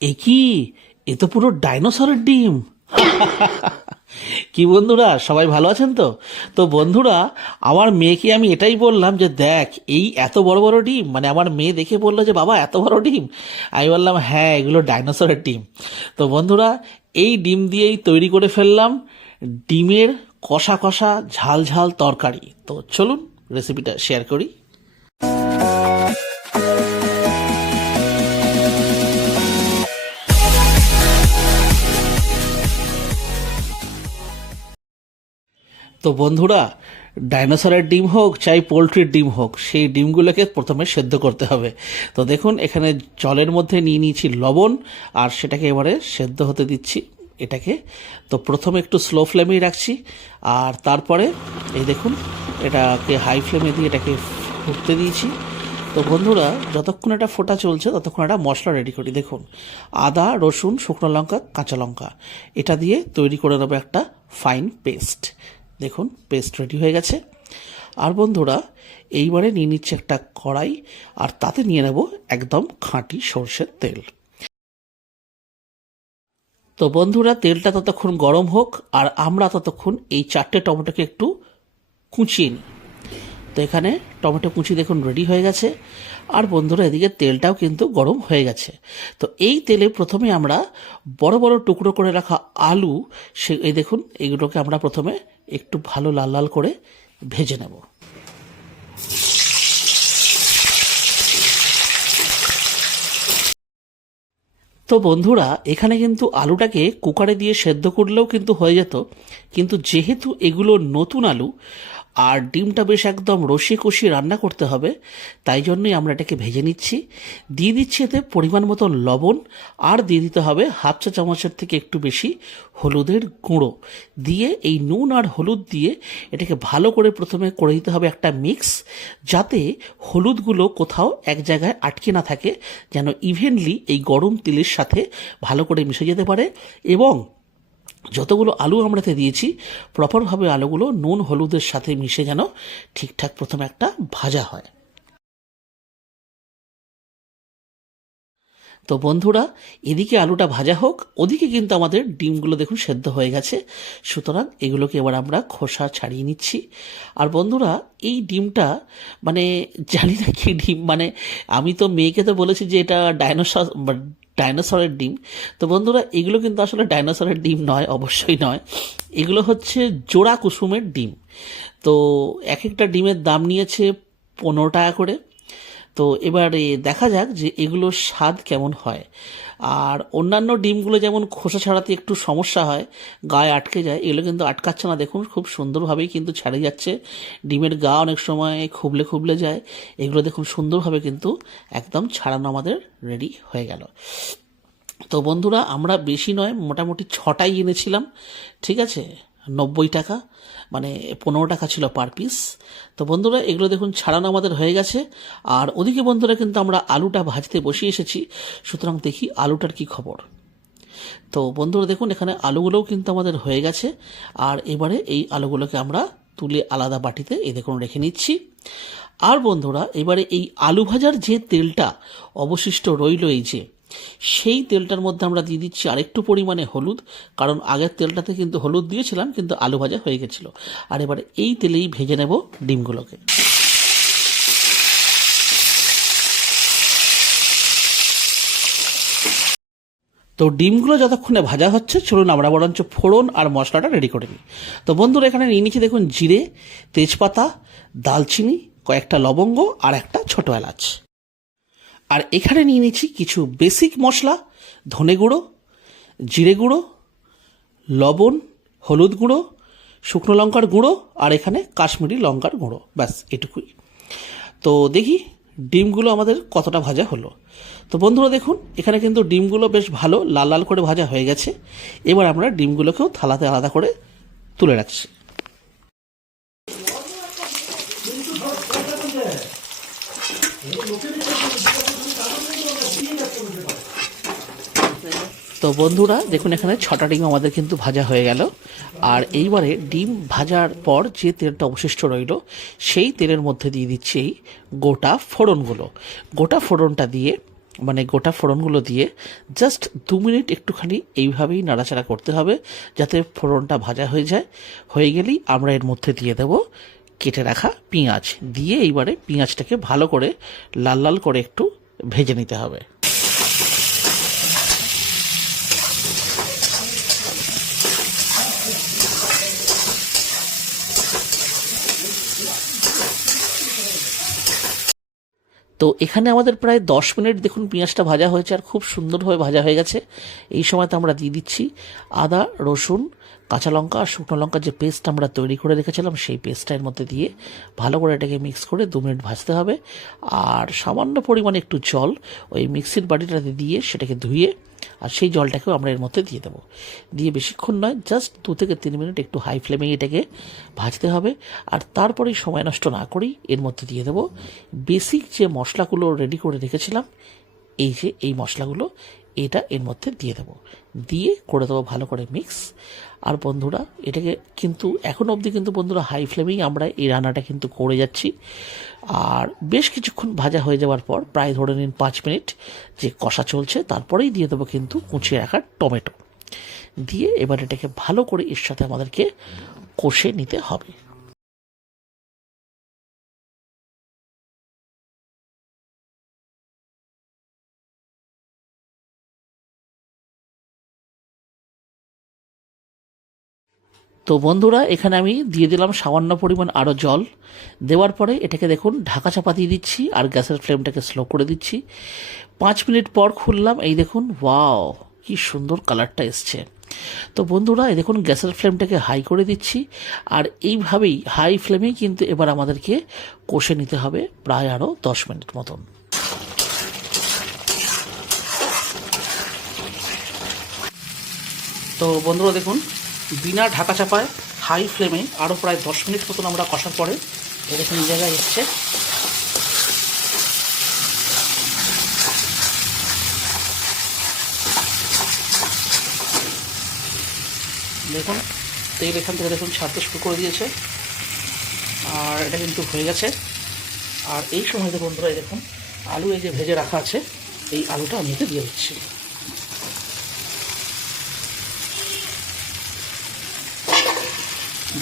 এ কি? এ তো পুরো ডাইনোসরের ডিম। কি বন্ধুরা, সবাই ভালো আছেন তো? তো বন্ধুরা, আমার মেয়েকে আমি এটাই বললাম যে দেখ, এই এত বড় বড় ডিম, মানে আমার মেয়ে দেখে বললো যে বাবা এত বড় ডিম। আমি বললাম হ্যাঁ, এগুলো ডাইনোসরের ডিম। তো বন্ধুরা, এই ডিম দিয়েই তৈরি করে ফেললাম ডিমের কষা কষা ঝাল ঝাল তরকারি। তো চলুন রেসিপিটা শেয়ার করি। তো বন্ধুরা, ডাইনোসরের ডিম হোক চাই পোলট্রির ডিম হোক, সেই ডিমগুলোকে প্রথমে সেদ্ধ করতে হবে। তো দেখুন, এখানে জলের মধ্যে নিয়ে নিয়েছি লবণ, আর সেটাকে এবারে সেদ্ধ হতে দিচ্ছি এটাকে। তো প্রথমে একটু স্লো ফ্লেমেই রাখছি, আর তারপরে এই দেখুন, এটাকে হাই ফ্লেমে দিয়ে এটাকে ফুটতে দিয়েছি। তো বন্ধুরা, যতক্ষণ এটা ফোটা চলছে ততক্ষণ একটা মশলা রেডি করি। দেখুন, আদা, রসুন, শুকনো লঙ্কা, কাঁচা লঙ্কা, এটা দিয়ে তৈরি করে নেবো একটা ফাইন পেস্ট। দেখুন, পেস্ট রেডি হয়ে গেছে। আর বন্ধুরা, এইবারে নিয়ে নিচ্ছে একটা কড়াই, আর তাতে নিয়ে নেব একদম খাঁটি সর্ষের তেল। তো বন্ধুরা, তেলটা ততক্ষণ গরম হোক, আর আমরা ততক্ষণ এই 4টে টমেটোকে একটু কুচিয়ে নিই। তো এখানে টমেটো কুচি দেখুন রেডি হয়ে গেছে। আর বন্ধুরা, এদিকে তেলটাও কিন্তু গরম হয়ে গেছে। তো এই তেলে প্রথমে আমরা বড় বড় টুকরো করে রাখা আলু, এই দেখুন, এগুলোকে আমরা প্রথমে একটু ভালো লাল লাল করে ভেজে নেব। তো বন্ধুরা, এখানে কিন্তু আলুটাকে কুকারে দিয়ে সেদ্ধ করলেও কিন্তু হয়ে যেত, কিন্তু যেহেতু এগুলো নতুন আলু আর ডিমটা বেশ একদম রসিয়ে কষিয়ে রান্না করতে হবে, তাই জন্যই আমরা এটাকে ভেজে নিচ্ছি। দিয়ে দিচ্ছি এতে পরিমাণ মতো লবণ, আর দিয়ে দিতে হবে হাফ চা চামচের থেকে একটু বেশি হলুদের গুঁড়ো। দিয়ে এই নুন আর হলুদ দিয়ে এটাকে ভালো করে প্রথমে করে দিতে হবে একটা মিক্স, যাতে হলুদগুলো কোথাও এক জায়গায় আটকে না থাকে, যেন ইভেনলি এই গরম তেলের সাথে ভালো করে মিশে যেতে পারে। এবং যতগুলো আলু আমরা দিয়েছি, প্রপারভাবে আলুগুলো নুন হলুদের সাথে মিশে যেন ঠিকঠাক প্রথমে একটা ভাজা হয়। তো বন্ধুরা, এদিকে আলুটা ভাজা হোক, ওদিকে কিন্তু আমাদের ডিমগুলো দেখুন সেদ্ধ হয়ে গেছে। সুতরাং এগুলোকে এবার আমরা খোসা ছাড়িয়ে নিচ্ছি। আর বন্ধুরা, এই ডিমটা মানে জানি না কি ডিম, মানে আমি তো মেয়েকে তো বলেছি যে এটা ডাইনোসরের ডিম। তো বন্ধুরা, এগুলো কিন্তু আসলে ডাইনোসরের ডিম নয়, অবশ্যই নয়। এগুলো হচ্ছে জোড়া কুসুমের ডিম। তো এক একটা ডিমের দাম নিয়েছে 15 টাকা করে। তো এবারে দেখা যাক যে এগুলোর স্বাদ কেমন হয়। আর অন্যান্য ডিমগুলো যেমন খোসা ছাড়াতে একটু সমস্যা হয়, গায়ে আটকে যায়, এগুলো কিন্তু আটকাচ্ছে না। দেখুন, খুব সুন্দরভাবেই কিন্তু ছাড়ে যাচ্ছে। ডিমের গা অনেক সময় খুবলে খুবলে যায়, এগুলো দেখুন সুন্দরভাবে কিন্তু একদম ছাড়ানো আমাদের রেডি হয়ে গেল। তো বন্ধুরা, আমরা বেশি নয়, মোটামুটি 6টাই এনেছিলাম, ঠিক আছে, 90 টাকা, মানে 15 টাকা ছিল পার পিস। তো বন্ধুরা, এগুলো দেখুন ছাড়ানো আমাদের হয়ে গেছে। আর ওদিকে বন্ধুরা, কিন্তু আমরা আলুটা ভাজতে বসিয়ে এসেছি। সুতরাং দেখি আলুটার কি খবর। তো বন্ধুরা দেখুন, এখানে আলুগুলোও কিন্তু আমাদের হয়ে গেছে। আর এবারে এই আলুগুলোকে আমরা তুলে আলাদা বাটিতে এই দেখুন রেখে নিচ্ছি। আর বন্ধুরা, এবারে এই আলু ভাজার যে তেলটা অবশিষ্ট রইল, এই যে সেই তেলটার মধ্যে আমরা দিয়ে দিচ্ছি আরেকটু পরিমাণে হলুদ, কারণ আগের তেলটাতে কিন্তু হলুদ দিয়েছিলাম, কিন্তু আলু ভাজা হয়ে গেছিল। আর এবারে এই তেলেই ভেজে নেব ডিমগুলোকে। তো ডিমগুলো যতক্ষণে ভাজা হচ্ছে, চলুন আমরা বরঞ্চ ফোড়ন আর মশলাটা রেডি করে নিই। তো বন্ধুরা, এখানে নিয়ে নিচ্ছি দেখুন জিরে, তেজপাতা, দালচিনি, কয়েকটা লবঙ্গ আর একটা ছোট এলাচ। আর এখানে নিয়ে নিচ্ছি কিছু বেসিক মশলা: ধনে গুঁড়ো, জিরে গুঁড়ো, লবণ, হলুদ গুঁড়ো, শুকনো লঙ্কার গুঁড়ো, আর এখানে কাশ্মীরি লঙ্কার গুঁড়ো। ব্যাস এটুকুই। তো দেখি ডিমগুলো আমাদের কতটা ভাজা হলো। তো বন্ধুরা দেখুন, এখানে কিন্তু ডিমগুলো বেশ ভালো লাল লাল করে ভাজা হয়ে গেছে। এবার আমরা ডিমগুলোকেও থালাতে আলাদা করে তুলে রাখছি। তো বন্ধুরা দেখুন, এখানে 6টা ডিম আমাদের কিন্তু ভাজা হয়ে গেল। আর এইবারে ডিম ভাজার পর যে তেলটা অবশিষ্ট রইল, সেই তেলের মধ্যে দিয়ে দিচ্ছি এই গোটা ফোড়নগুলো। গোটা ফোড়নটা দিয়ে মানে গোটা ফোড়নগুলো দিয়ে জাস্ট 2 মিনিট একটুখানি এইভাবেই নাড়াচাড়া করতে হবে, যাতে ফোড়নটা ভাজা হয়ে যায়। হয়ে গেলেই আমরা এর মধ্যে দিয়ে দেব কেটে রাখা পেঁয়াজ, দিয়ে এইবারে পেঁয়াজটাকে ভালো করে লাল লাল করে একটু ভেজে নিতে হবে। তো এখানে আমাদের প্রায় 10 মিনিট দেখুন পেঁয়াজটা ভাজা হয়েছে, আর খুব সুন্দরভাবে ভাজা হয়ে গেছে। এই সময়তে আমরা দিয়ে দিচ্ছি আদা, রসুন, কাঁচা লঙ্কা আর শুকনো লঙ্কার যে পেস্ট আমরা তৈরি করে রেখেছিলাম, সেই পেস্টটা এর মধ্যে দিয়ে ভালো করে এটাকে মিক্স করে 2 মিনিট ভাজতে হবে। আর সামান্য পরিমাণে একটু জল ওই মিক্সির বাটিটাতে দিয়ে সেটাকে ধুয়ে আর সেই জলটাকেও আমরা এর মধ্যে দিয়ে দেবো। দিয়ে বেশিক্ষণ নয়, জাস্ট 2 থেকে 3 মিনিট একটু হাই ফ্লেমে এটাকে ভাজতে হবে। আর তারপরেই সময় নষ্ট না করেই এর মধ্যে দিয়ে দেবো বেসিক যে মশলাগুলো রেডি করে রেখেছিলাম, এই যে এই মশলাগুলো, এটা এর মধ্যে দিয়ে দেবো। দিয়ে করে দেবো ভালো করে মিক্স। আর বন্ধুরা এটাকে কিন্তু এখন অবধি কিন্তু বন্ধুরা হাই ফ্লেমেই আমরা এই রান্নাটা কিন্তু করে যাচ্ছি। আর বেশ কিছুক্ষণ ভাজা হয়ে যাওয়ার পর, প্রায় ধরে নিন 5 মিনিট যে কষা চলছে, তারপরেই দিয়ে দেবো কিন্তু কুচিয়ে রাখা টমেটো। দিয়ে এবার এটাকে ভালো করে এর সাথে আমাদেরকে কষে নিতে হবে। তো বন্ধুরা এখানে আমি দিয়ে দিলাম সামান্য পরিমাণ আরও জল। দেওয়ার পরে এটাকে দেখুন ঢাকা চাপা দিয়ে দিচ্ছি আর গ্যাসের ফ্লেমটাকে স্লো করে দিচ্ছি। 5 মিনিট পর খুললাম, এই দেখুন ওয়াও কি সুন্দর কালারটা এসছে। তো বন্ধুরা এই দেখুন গ্যাসের ফ্লেমটাকে হাই করে দিচ্ছি, আর এইভাবেই হাই ফ্লেমেই কিন্তু এবার আমাদেরকে কষে নিতে হবে প্রায় আরও 10 মিনিট মতন। তো বন্ধুরা দেখুন বিনা ঢাকা চাপায় হাই ফ্লেমে আরও প্রায় 10 মিনিট মতন আমরা কষার পরে এরকম জায়গায় এসছে। দেখুন তেল এখান থেকে দেখুন ছাড়তে শুরু করে দিয়েছে, আর এটা কিন্তু হয়ে গেছে। আর এই সময় দেখুন বন্ধুরা দেখুন আলু এই যে ভেজে রাখা আছে, এই আলুটা আমি এতে দিয়ে দিচ্ছি।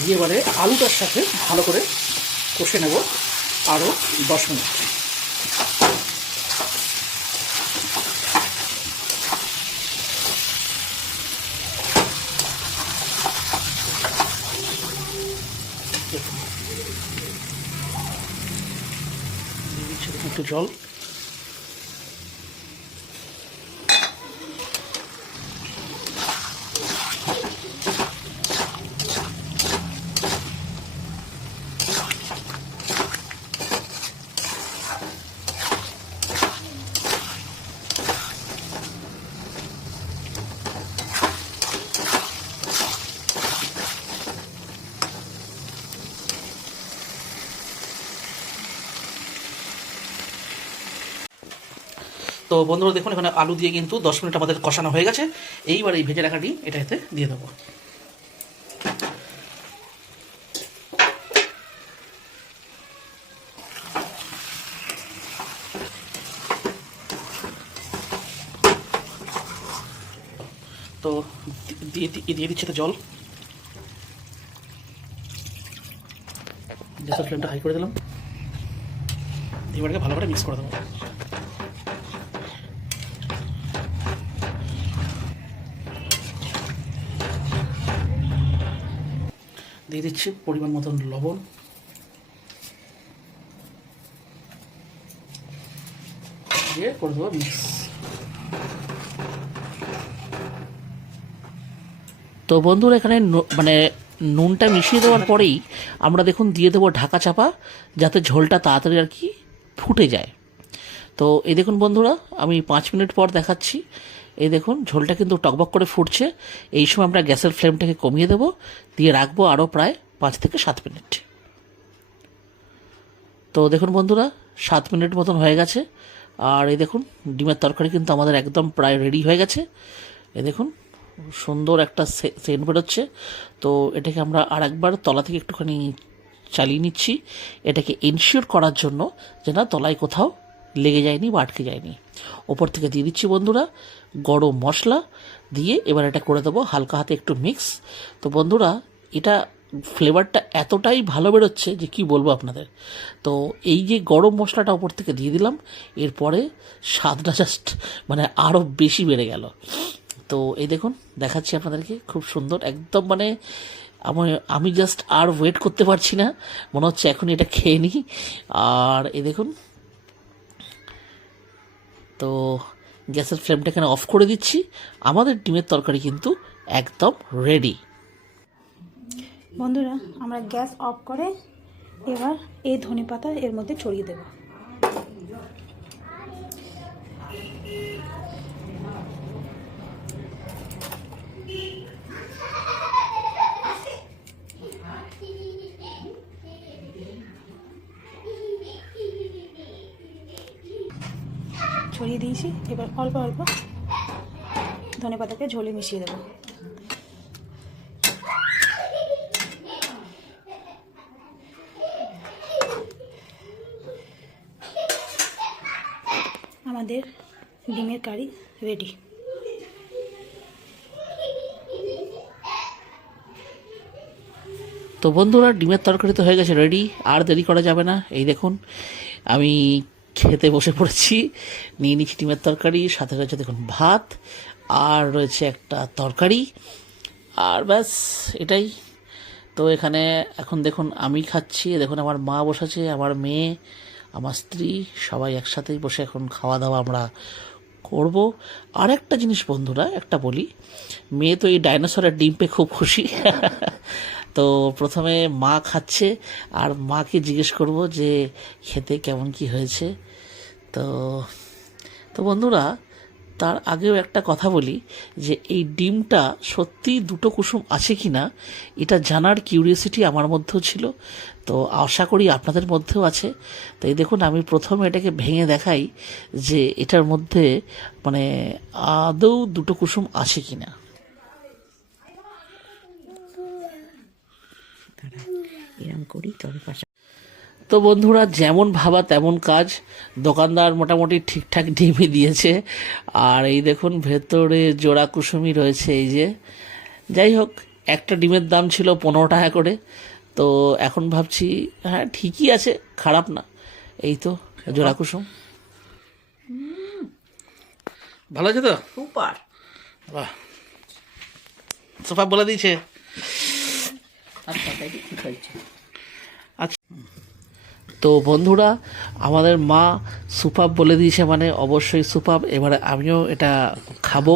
দিয়ে এবারে আলুটার সাথে ভালো করে কষে নেব আরও 10 মিনিট। একটু জল, তো বন্ধুরা দেখুন এখানে আলু দিয়ে কিন্তু 10 মিনিট আমাদের কষানো হয়ে গেছে। এইবার এই ভেজে রাখা ডিম এটা এতে দিয়ে দেবো। তো দিয়ে দিচ্ছে তো জল, গ্যাসের ফ্লেমটা হাই করে দিলাম। এবারকে ভালো করে মিক্স করে দেবো। দিয়ে দিচ্ছি পরিমাণ মতন লবণ, দিয়ে করে দেবো মিক্স। তো বন্ধুরা এখানে মানে নুনটা মিশিয়ে দেওয়ার পরেই আমরা দেখুন দিয়ে দেবো ঢাকা চাপা, যাতে ঝোলটা তাড়াতাড়ি আর কি ফুটে যায়। তো এই দেখুন বন্ধুরা আমি 5 মিনিট পর দেখাচ্ছি। এই দেখুন ঝোলটা কিন্তু টকবক করে ফুটছে। এই সময় আমরা গ্যাসের ফ্লেমটাকে কমিয়ে দেবো, দিয়ে রাখবো আরও প্রায় 5 থেকে 7 মিনিট। তো দেখুন বন্ধুরা 7 মিনিট মতন হয়ে গেছে, আর এই দেখুন ডিমের তরকারি কিন্তু আমাদের একদম প্রায় রেডি হয়ে গেছে। এই দেখুন সুন্দর একটা সেন্ট বেরোচ্ছে। তো এটাকে আমরা আর একবার তলা থেকে একটুখানি চালিয়ে নিচ্ছি, এটাকে এনশিওর করার জন্য যে না তলায় কোথাও লেগে যায়নি বা আটকে যায়নি। ওপর থেকে দিয়ে দিচ্ছি বন্ধুরা গরম মশলা, দিয়ে এবার এটা করে দেবো হালকা হাতে একটু মিক্স। তো বন্ধুরা এটা ফ্লেভারটা এতটাই ভালো বেরোচ্ছে যে কি বলবো আপনাদের। তো এই যে গরম মশলাটা ওপর থেকে দিয়ে দিলাম, এরপরে স্বাদটা জাস্ট মানে আরও বেশি বেড়ে গেল। তো এই দেখুন দেখাচ্ছি আপনাদেরকে, খুব সুন্দর একদম, মানে আমি জাস্ট আর ওয়েট করতে পারছি না, মনে হচ্ছে এখন এটা খেয়ে নিই। আর এই দেখুন, তো গ্যাসের ফ্লেমটা এখানে অফ করে দিচ্ছি। আমাদের ডিমের তরকারি কিন্তু একদম রেডি। বন্ধুরা আমরা গ্যাস অফ করে এবার এই ধনেপাতা এর মধ্যে ছড়িয়ে দেব। ছড়িয়ে দিয়েছি, এবার অল্প অল্প ধনেপাতাকে ঝোলে মিশিয়ে দেবো। আমাদের ডিমের কারি রেডি। তো বন্ধুরা ডিমের তরকারি তো হয়ে গেছে রেডি, আর দেরি করা যাবে না। এই দেখুন আমি খেতে বসে পড়েছি, নিয়ে নিচ্ছি ডিমের তরকারি, সাথে রয়েছে দেখুন ভাত, আর রয়েছে একটা তরকারি, আর ব্যাস এটাই। তো এখানে এখন দেখুন আমি খাচ্ছি, দেখুন আমার মা বসেছে, আমার মেয়ে, আমার স্ত্রী, সবাই একসাথেই বসে এখন খাওয়া দাওয়া আমরা করব। আর একটা জিনিস বন্ধুরা একটা বলি, মেয়ে তো এই ডাইনোসরের ডিম পেয়ে খুব খুশি। তো প্রথমে মা খাচ্ছে, আর মাকে জিজ্ঞেস করব যে খেতে কেমন কি হয়েছে। তো তো বন্ধুরা তার আগেও একটা কথা বলি, যে এই ডিমটা সত্যি দুটো কুসুম আছে কি না এটা জানার কিউরিওসিটি আমার মধ্যেও ছিল, তো আশা করি আপনাদের মধ্যেও আছে। তো এই দেখুন আমি প্রথমে এটাকে ভেঙে দেখাই যে এটার মধ্যে মানে আদৌ দুটো কুসুম আছে কি না। এরম করি তবে পাশা। তো বন্ধুরা যেমন ভাবা তেমন কাজ, দোকানদার মোটামুটি ঠিকঠাক ডিমই দিয়েছে। আর এই দেখুন ভেতরে জোড়া কুসুমি রয়েছে, এই যে। যাই হোক, একটা ডিমের দাম ছিল 15 টাকা করে, তো এখন ভাবছি হ্যাঁ ঠিকই আছে, খারাপ না। এই তো জোড়া কুসুম ভালো আছে তো, সুপার। বাহ, সোফা বলে দিয়েছে। আচ্ছা ঠিক হয়েছে। আচ্ছা, তো বন্ধুরা আমাদের মা সুপাপ বলে দিয়েছে, মানে অবশ্যই সুপাপ, এবারে আমিও এটা খাবো।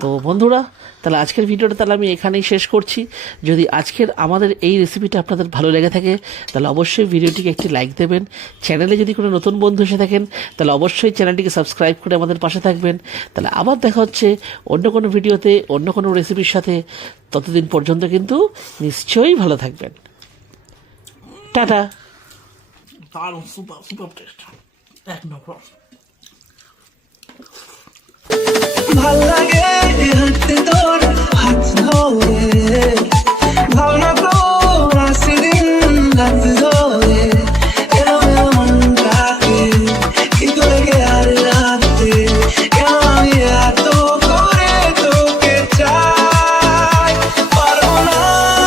তো বন্ধুরা তাহলে আজকের ভিডিওটা তাহলে আমি এখানেই শেষ করছি। যদি আজকের আমাদের এই রেসিপিটা আপনাদের ভালো লেগে থাকে তাহলে অবশ্যই ভিডিওটিকে একটি লাইক দেবেন। চ্যানেলে যদি কোনো নতুন বন্ধু এসে থাকেন তাহলে অবশ্যই চ্যানেলটিকে সাবস্ক্রাইব করে আমাদের পাশে থাকবেন। তাহলে আবার দেখা হচ্ছে অন্য কোনো ভিডিওতে অন্য কোনো রেসিপির সাথে। ততদিন পর্যন্ত কিন্তু নিশ্চয়ই ভালো থাকবেন। টাটা। দারুণ, সুপার সুপার টেস্ট, এক নম্বর।